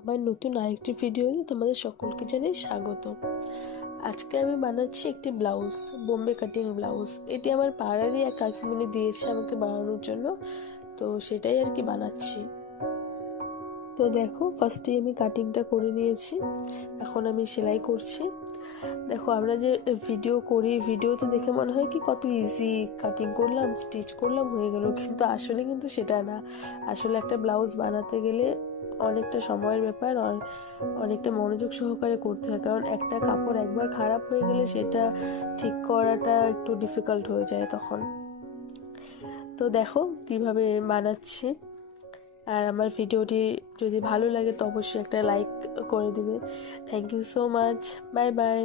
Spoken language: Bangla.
আমার নতুন আরেকটি ভিডিওতে তোমাদের সকলকে জানাই স্বাগত। আজকে আমি বানাচ্ছি একটি ব্লাউজ, বোম্বে কাটিং ব্লাউজ। এটি আমার পাড়ারই এক কাকিমণি দিয়েছে আমাকে বানানোর জন্য, তো সেটাই আর কি বানাচ্ছি। তো দেখো, ফার্স্টে আমি কাটিংটা করে নিয়েছি, এখন আমি সেলাই করছি। দেখো, আমরা যে ভিডিও করি, ভিডিওতে দেখে মনে হয় কি কত ইজি, কাটিং করলাম, স্টিচ করলাম, হয়ে গেল, কিন্তু আসলে কিন্তু সেটা না। আসলে একটা ব্লাউজ বানাতে গেলে অনেকটা সময়ের ব্যাপার, অনেকটা মনোযোগ সহকারে করতে হয়, কারণ একটা কাপড় একবার খারাপ হয়ে গেলে সেটা ঠিক করাটা একটু ডিফিকাল্ট হয়ে যায় তখন। তো দেখো কিভাবে বানাচ্ছি। আর আমার ভিডিওটি যদি ভালো লাগে তো অবশ্যই একটা লাইক করে দিবে। Thank you so much. Bye by.